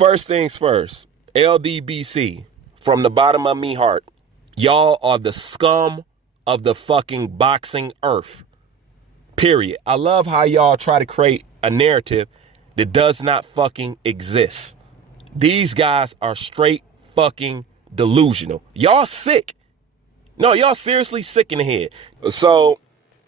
First things first, LDBC, from the bottom of me heart, y'all are the scum of the fucking boxing earth. Period. I love how y'all try to create a narrative that does not fucking exist. These guys are straight fucking delusional. Y'all sick. No, y'all seriously sick in the head. So,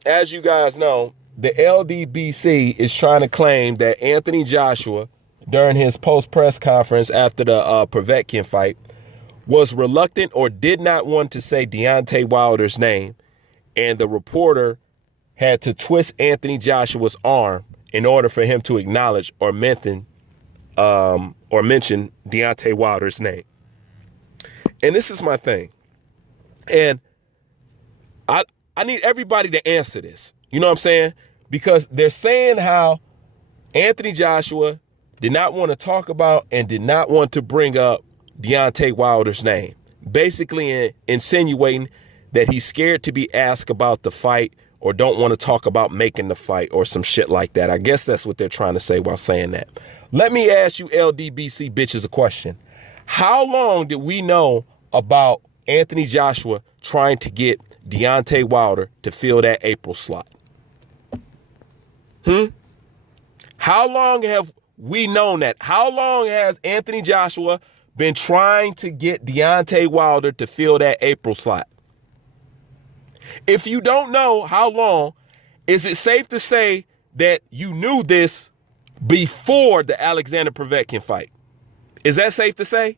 as you guys know, the LDBC is trying to claim that Anthony Joshua, during his post-press conference after the Povetkin fight, was reluctant or did not want to say Deontay Wilder's name, and the reporter had to twist Anthony Joshua's arm in order for him to acknowledge or mention Deontay Wilder's name. And this is my thing. And I need everybody to answer this. You know what I'm saying? Because they're saying how Anthony Joshua did not want to talk about and did not want to bring up Deontay Wilder's name. Basically insinuating that he's scared to be asked about the fight or don't want to talk about making the fight or some shit like that. I guess that's what they're trying to say while saying that. Let me ask you LDBC bitches a question. How long did we know about Anthony Joshua trying to get Deontay Wilder to fill that April slot? How long have we known that? How long has Anthony Joshua been trying to get Deontay Wilder to fill that April slot? If you don't know how long, is it safe to say that you knew this before the Alexander Povetkin fight? Is that safe to say?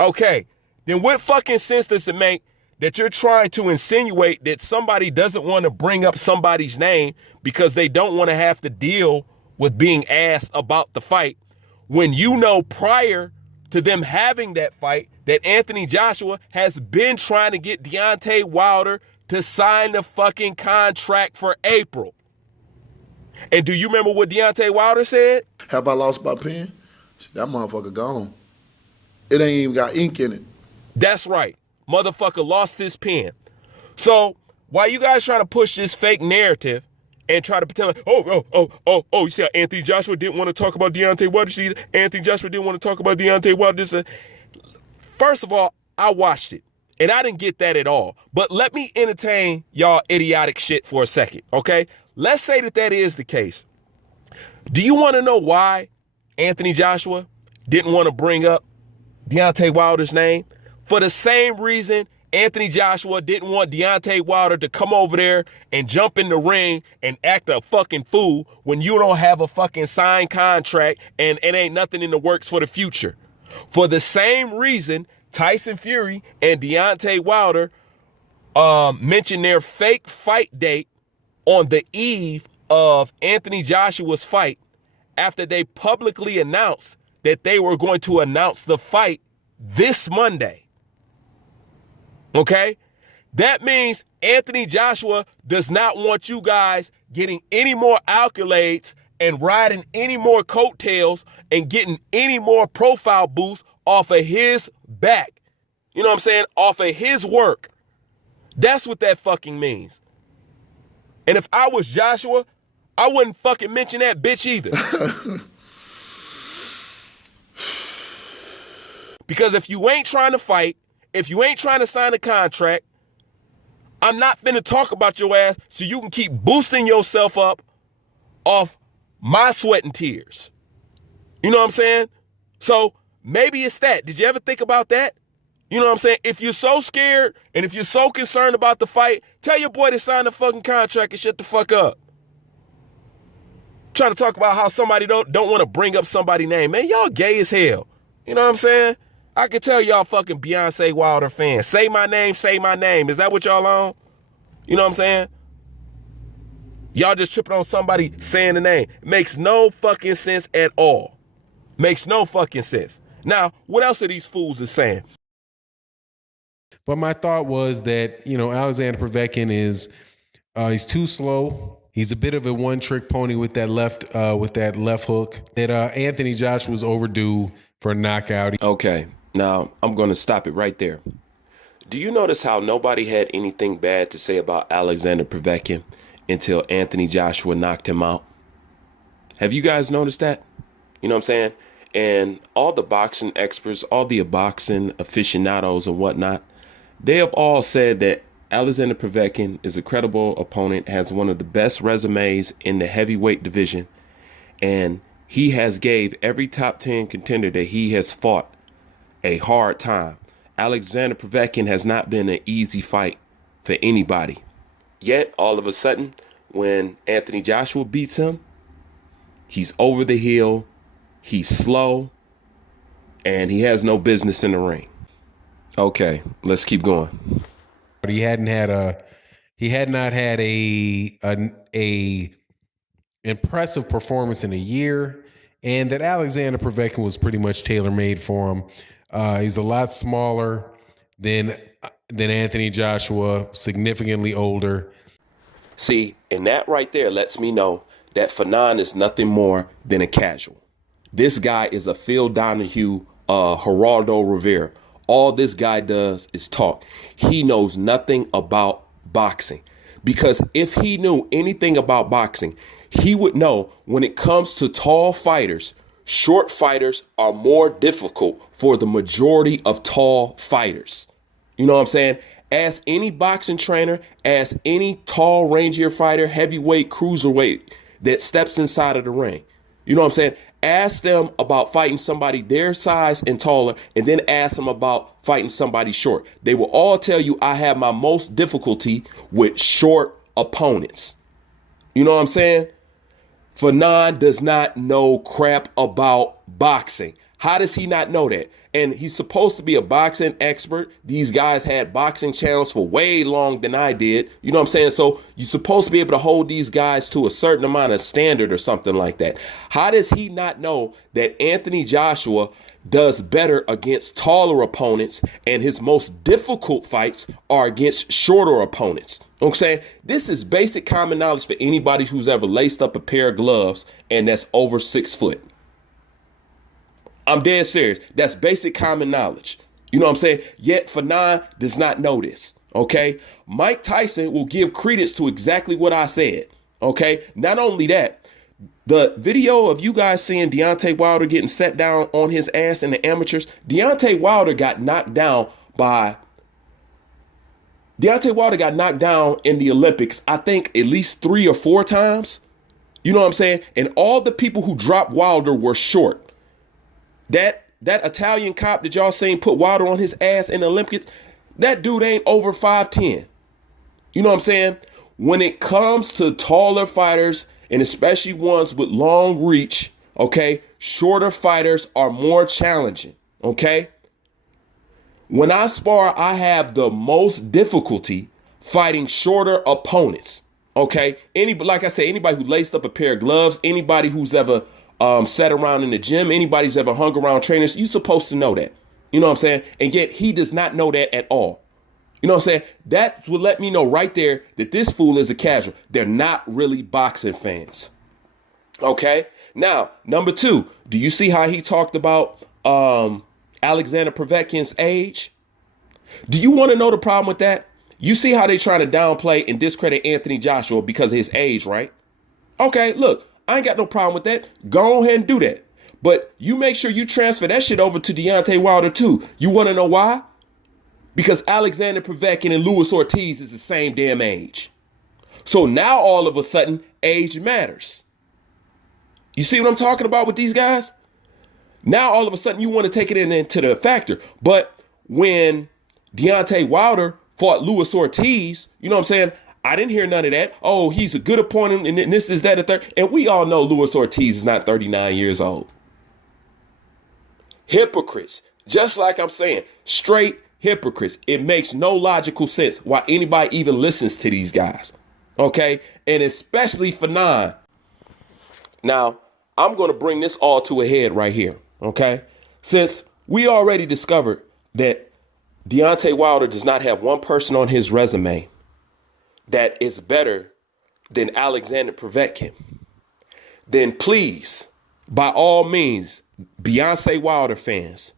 Okay, then what fucking sense does it make that you're trying to insinuate that somebody doesn't want to bring up somebody's name because they don't want to have to deal with being asked about the fight, when you know prior to them having that fight that Anthony Joshua has been trying to get Deontay Wilder to sign the fucking contract for April? And do you remember what Deontay Wilder said? Have I lost my pen? That motherfucker gone. It ain't even got ink in it. That's right. Motherfucker lost his pen. So while you guys trying to push this fake narrative and try to pretend like, you see how Anthony Joshua didn't want to talk about Deontay Wilder? See, Anthony Joshua didn't want to talk about Deontay Wilder. First of all, I watched it, and I didn't get that at all. But let me entertain y'all idiotic shit for a second, okay? Let's say that is the case. Do you want to know why Anthony Joshua didn't want to bring up Deontay Wilder's name? For the same reason Anthony Joshua didn't want Deontay Wilder to come over there and jump in the ring and act a fucking fool when you don't have a fucking signed contract and it ain't nothing in the works for the future. For the same reason Tyson Fury and Deontay Wilder mentioned their fake fight date on the eve of Anthony Joshua's fight after they publicly announced that they were going to announce the fight this Monday. Okay? That means Anthony Joshua does not want you guys getting any more accolades and riding any more coattails and getting any more profile boosts off of his back. You know what I'm saying? Off of his work. That's what that fucking means. And if I was Joshua, I wouldn't fucking mention that bitch either. Because if you ain't trying to fight, if you ain't trying to sign a contract, I'm not finna talk about your ass so you can keep boosting yourself up off my sweat and tears. You know what I'm saying? So maybe it's that. Did you ever think about that? You know what I'm saying? If you're so scared and if you're so concerned about the fight, tell your boy to sign the fucking contract and shut the fuck up. Trying to talk about how somebody don't want to bring up somebody's name. Man, y'all gay as hell. You know what I'm saying? I can tell y'all fucking Beyonce Wilder fans. Say my name, say my name. Is that what y'all on? You know what I'm saying? Y'all just tripping on somebody saying the name. Makes no fucking sense at all. Makes no fucking sense. Now, what else are these fools is saying? But my thought was that, Alexander Povetkin is, he's too slow. He's a bit of a one-trick pony with that left hook. That Anthony Joshua was overdue for a knockout. Okay, now I'm going to stop it right there. Do you notice how nobody had anything bad to say about Alexander Povetkin until Anthony Joshua knocked him out? Have you guys noticed that? You know what I'm saying? And all the boxing experts, all the boxing aficionados and whatnot, they have all said that Alexander Povetkin is a credible opponent, has one of the best resumes in the heavyweight division, and he has gave every top 10 contender that he has fought a hard time. Alexander Povetkin has not been an easy fight for anybody. Yet, all of a sudden, when Anthony Joshua beats him, he's over the hill, he's slow, and he has no business in the ring. Okay, let's keep going. But he had not had a impressive performance in a year, and that Alexander Povetkin was pretty much tailor-made for him. He's a lot smaller than Anthony Joshua, significantly older. See, and that right there lets me know that Fanon is nothing more than a casual. This guy is a Phil Donahue, Geraldo Rivera. All this guy does is talk. He knows nothing about boxing, because if he knew anything about boxing, he would know when it comes to tall fighters, short fighters are more difficult for the majority of tall fighters. You know what I'm saying? Ask any boxing trainer, ask any tall, rangier fighter, heavyweight, cruiserweight that steps inside of the ring. You know what I'm saying? Ask them about fighting somebody their size and taller, and then ask them about fighting somebody short. They will all tell you, I have my most difficulty with short opponents. You know what I'm saying? Fanon does not know crap about boxing. How does he not know that? And he's supposed to be a boxing expert. These guys had boxing channels for way longer than I did. You know what I'm saying? So you're supposed to be able to hold these guys to a certain amount of standard or something like that. How does he not know that Anthony Joshua does better against taller opponents and his most difficult fights are against shorter opponents? You know what I'm saying? This is basic common knowledge for anybody who's ever laced up a pair of gloves and that's over 6 foot. I'm dead serious. That's basic common knowledge. You know what I'm saying? Yet Fanon does not know this. Okay. Mike Tyson will give credence to exactly what I said. Okay. Not only that, the video of you guys seeing Deontay Wilder getting set down on his ass in the amateurs, Deontay Wilder got knocked down in the Olympics, I think at least 3 or 4 times. You know what I'm saying? And all the people who dropped Wilder were short. That Italian cop that y'all seen put Wilder on his ass in the Olympics, that dude ain't over 5'10". You know what I'm saying? When it comes to taller fighters, and especially ones with long reach, okay, shorter fighters are more challenging, okay? When I spar, I have the most difficulty fighting shorter opponents, okay? Like I said, anybody who laced up a pair of gloves, anybody who's ever sat around in the gym, anybody's ever hung around trainers, you're supposed to know that. You know what I'm saying? And yet he does not know that at all. You know what I'm saying? That would let me know right there that this fool is a casual. They're not really boxing fans. Okay? Now, number 2, do you see how he talked about Alexander Povetkin's age? Do you want to know the problem with that? You see how they trying to downplay and discredit Anthony Joshua because of his age, right? Okay, look. I ain't got no problem with that. Go ahead and do that. But you make sure you transfer that shit over to Deontay Wilder too. You want to know why? Because Alexander Povetkin and Luis Ortiz is the same damn age. So now all of a sudden, age matters. You see what I'm talking about with these guys? Now all of a sudden you want to take it into the factor. But when Deontay Wilder fought Luis Ortiz, you know what I'm saying? I didn't hear none of that. Oh, he's a good opponent and this is that and third. And we all know Luis Ortiz is not 39 years old. Hypocrites. Just like I'm saying, straight hypocrites. It makes no logical sense why anybody even listens to these guys. Okay? And especially Fanon. Now, I'm going to bring this all to a head right here. Okay? Since we already discovered that Deontay Wilder does not have one person on his resume that is better than Alexander Povetkin, then please, by all means, Beyonce Wilder fans,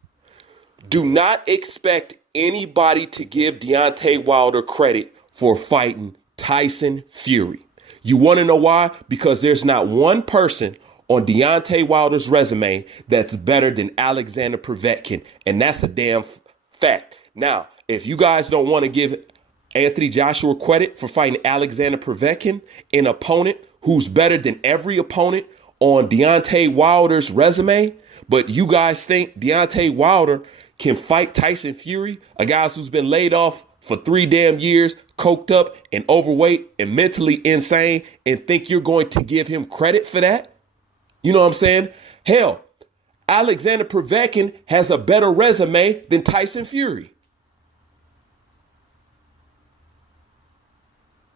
do not expect anybody to give Deontay Wilder credit for fighting Tyson Fury. You want to know why? Because there's not one person on Deontay Wilder's resume that's better than Alexander Povetkin. And that's a damn fact. Now, if you guys don't want to give Anthony Joshua credit for fighting Alexander Povetkin, an opponent who's better than every opponent on Deontay Wilder's resume, but you guys think Deontay Wilder can fight Tyson Fury, a guy who's been laid off for 3 damn years, coked up and overweight and mentally insane, and think you're going to give him credit for that? You know what I'm saying? Hell, Alexander Povetkin has a better resume than Tyson Fury.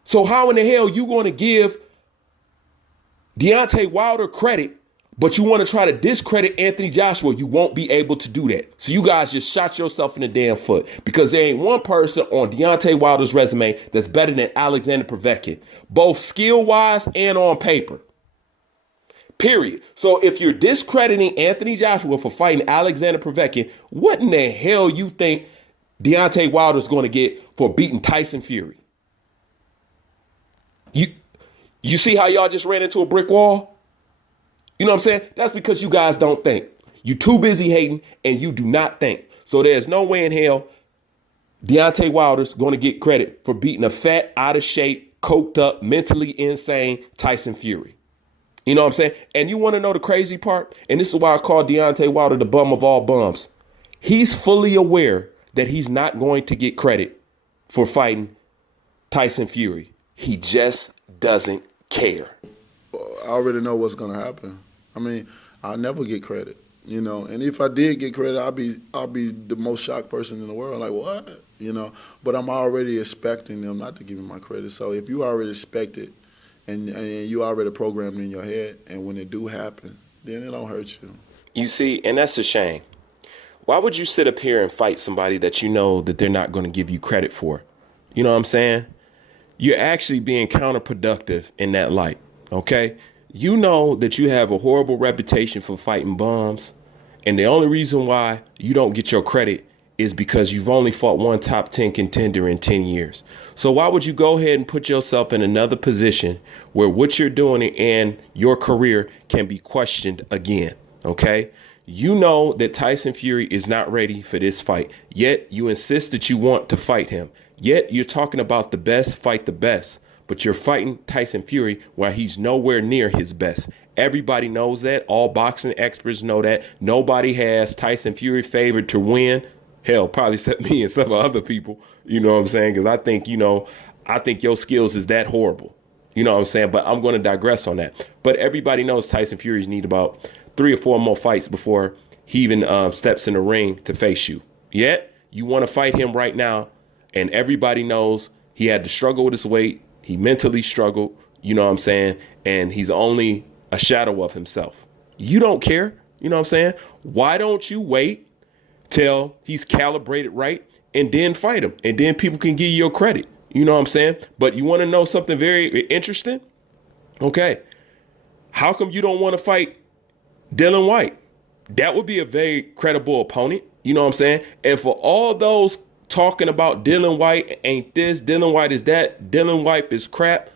So how in the hell you going to give Deontay Wilder credit, but you want to try to discredit Anthony Joshua? You won't be able to do that. So you guys just shot yourself in the damn foot, because there ain't one person on Deontay Wilder's resume that's better than Alexander Povetkin, both skill-wise and on paper. Period. So if you're discrediting Anthony Joshua for fighting Alexander Povetkin, what in the hell you think Deontay Wilder's going to get for beating Tyson Fury? You see how y'all just ran into a brick wall? You know what I'm saying? That's because you guys don't think. You're too busy hating and you do not think. So there's no way in hell Deontay Wilder's going to get credit for beating a fat, out of shape, coked up, mentally insane Tyson Fury. You know what I'm saying? And you want to know the crazy part? And this is why I call Deontay Wilder the bum of all bums. He's fully aware that he's not going to get credit for fighting Tyson Fury. He just doesn't care. I already know what's going to happen. I mean, I'll never get credit, you know. And if I did get credit, I'll be the most shocked person in the world. Like, what? You know. But I'm already expecting them not to give me my credit. So if you already expect it and you already programmed in your head, and when it do happen, then it don't hurt you. You see, and that's a shame. Why would you sit up here and fight somebody that you know that they're not going to give you credit for? You know what I'm saying? You're actually being counterproductive in that light, okay? You know that you have a horrible reputation for fighting bums, and the only reason why you don't get your credit is because you've only fought one top 10 contender in 10 years. So why would you go ahead and put yourself in another position where what you're doing and your career can be questioned again, okay? You know that Tyson Fury is not ready for this fight, yet you insist that you want to fight him. Yet you're talking about the best fight the best, but you're fighting Tyson Fury while he's nowhere near his best. Everybody knows that. All boxing experts know that. Nobody has Tyson Fury favored to win. Hell, probably except me and some other people. You know what I'm saying? Because I think your skills is that horrible. You know what I'm saying? But I'm going to digress on that. But everybody knows Tyson Fury's need about 3 or 4 more fights before he even steps in the ring to face you. Yet you want to fight him right now. And everybody knows he had to struggle with his weight. He mentally struggled, you know what I'm saying? And he's only a shadow of himself. You don't care, you know what I'm saying? Why don't you wait till he's calibrated right and then fight him? And then people can give you your credit, you know what I'm saying? But you want to know something very interesting? Okay. How come you don't want to fight Dylan White? That would be a very credible opponent, you know what I'm saying? And for all those talking about Dylan White ain't this, Dylan White is that, Dylan White is crap.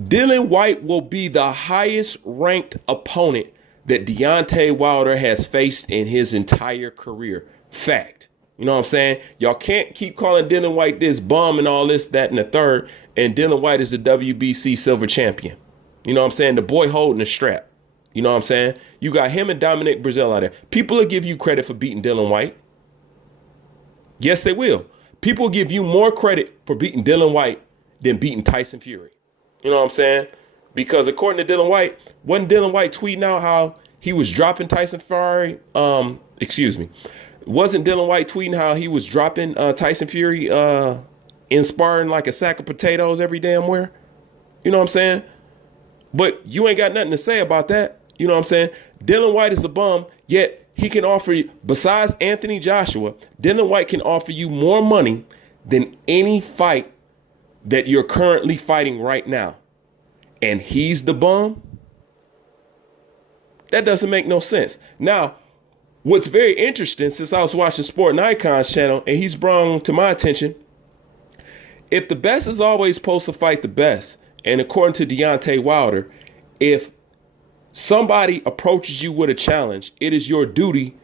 Dylan White will be the highest ranked opponent that Deontay Wilder has faced in his entire career. Fact. You know what I'm saying? Y'all can't keep calling Dylan White this bum and all this, that, and the third. And Dylan White is the WBC silver champion. You know what I'm saying? The boy holding the strap. You know what I'm saying? You got him and Dominic Breazeale out there. People will give you credit for beating Dylan White. Yes, they will. People give you more credit for beating Dylan White than beating Tyson Fury. You know what I'm saying? Because according to Dylan White, wasn't Dylan White tweeting out how he was dropping Tyson Fury? Wasn't Dylan White tweeting how he was dropping Tyson Fury in sparring like a sack of potatoes every damn where? You know what I'm saying? But you ain't got nothing to say about that. You know what I'm saying? Dylan White is a bum, yet he can offer you, besides Anthony Joshua, Dylan White can offer you more money than any fight that you're currently fighting right now. And he's the bum? That doesn't make no sense. Now, what's very interesting, since I was watching Sport and Icon's channel, and he's brought to my attention, if the best is always supposed to fight the best, and according to Deontay Wilder, if somebody approaches you with a challenge, it is your duty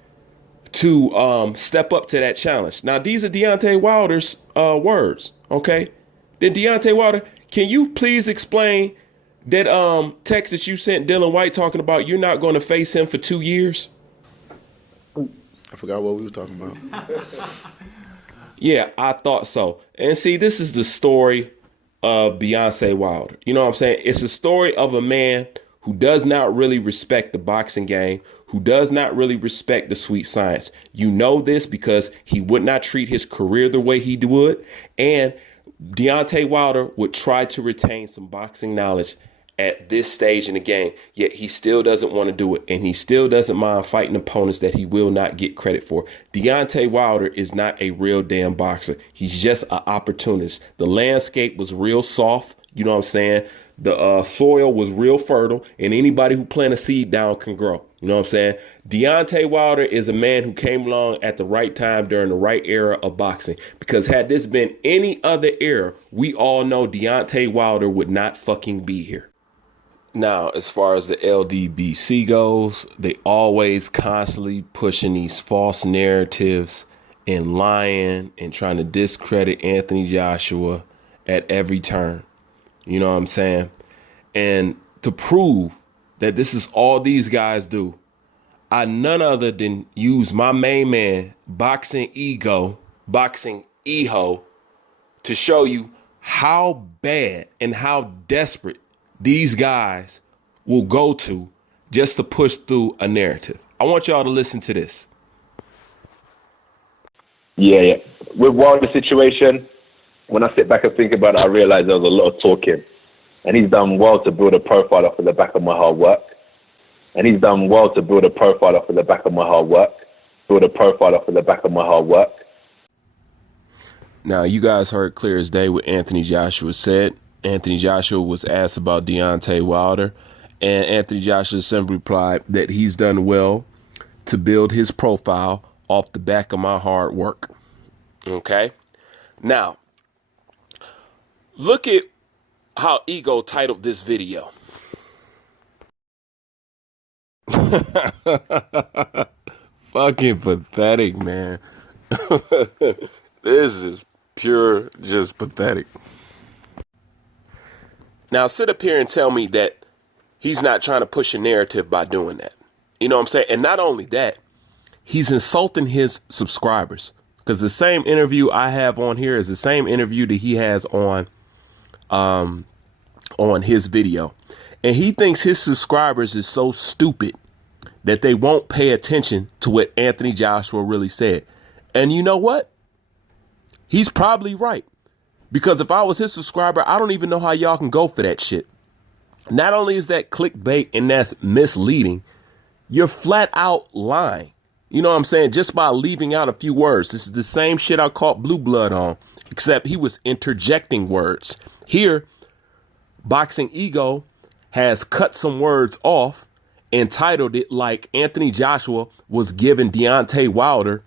to step up to that challenge. Now, these are Deontay Wilder's words, okay? Then Deontay Wilder, can you please explain that text that you sent Dylan White talking about you're not going to face him for 2 years? I forgot what we were talking about. Yeah, I thought so. And see, this is the story of Deontay Wilder. You know what I'm saying? It's a story of a man who does not really respect the boxing game, who does not really respect the sweet science. You know this because he would not treat his career the way he would. And Deontay Wilder would try to retain some boxing knowledge at this stage in the game, yet he still doesn't want to do it, and he still doesn't mind fighting opponents that he will not get credit for. Deontay Wilder is not a real damn boxer. He's just an opportunist. The landscape was real soft, you know what I'm saying? The soil was real fertile, and anybody who plant a seed down can grow. You know what I'm saying? Deontay Wilder is a man who came along at the right time during the right era of boxing. Because had this been any other era, we all know Deontay Wilder would not fucking be here. Now, as far as the LDBC goes, they always constantly pushing these false narratives and lying and trying to discredit Anthony Joshua at every turn. You know what I'm saying? And to prove that this is all these guys do, I none other than use my main man, Boxing Ego, Boxing Eho, to show you how bad and how desperate these guys will go to just to push through a narrative. I want y'all to listen to this. Yeah. With Wilder's situation, when I sit back and think about it, I realize there was a lot of talking. And he's done well to build a profile off of the back of my hard work. Now, you guys heard clear as day what Anthony Joshua said. Anthony Joshua was asked about Deontay Wilder, and Anthony Joshua simply replied that he's done well to build his profile off the back of my hard work. Okay? Now, look at how Ego titled this video. Fucking pathetic, man. This is pure just pathetic. Now, sit up here and tell me that he's not trying to push a narrative by doing that. You know what I'm saying? And not only that, he's insulting his subscribers, because the same interview I have on here is the same interview that he has on his video. And he thinks his subscribers is so stupid that they won't pay attention to what Anthony Joshua really said. And you know what? He's probably right. Because if I was his subscriber, I don't even know how y'all can go for that shit. Not only is that clickbait and that's misleading, you're flat out lying. You know what I'm saying? Just by leaving out a few words. This is the same shit I caught Blue Blood on, except he was interjecting words. Here, Boxing Ego has cut some words off and titled it like Anthony Joshua was giving Deontay Wilder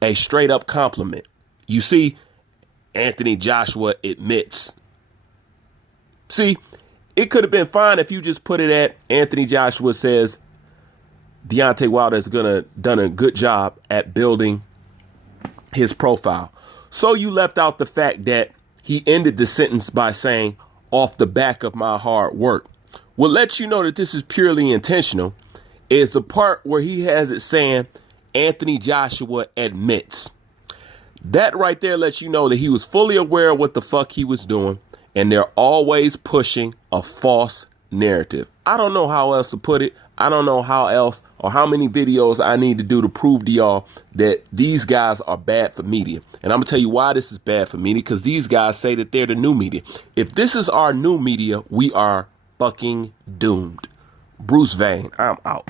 a straight up compliment. You see, Anthony Joshua admits. See, it could have been fine if you just put it at Anthony Joshua says Deontay Wilder has done a good job at building his profile. So you left out the fact that he ended the sentence by saying, off the back of my hard work. What lets you know that this is purely intentional is the part where he has it saying Anthony Joshua admits. That right there lets you know that he was fully aware of what the fuck he was doing, and they're always pushing a false narrative. I don't know how else to put it. I don't know how else or how many videos I need to do to prove to y'all that these guys are bad for media. And I'm going to tell you why this is bad for media, because these guys say that they're the new media. If this is our new media, we are fucking doomed. Bruce Vane, I'm out.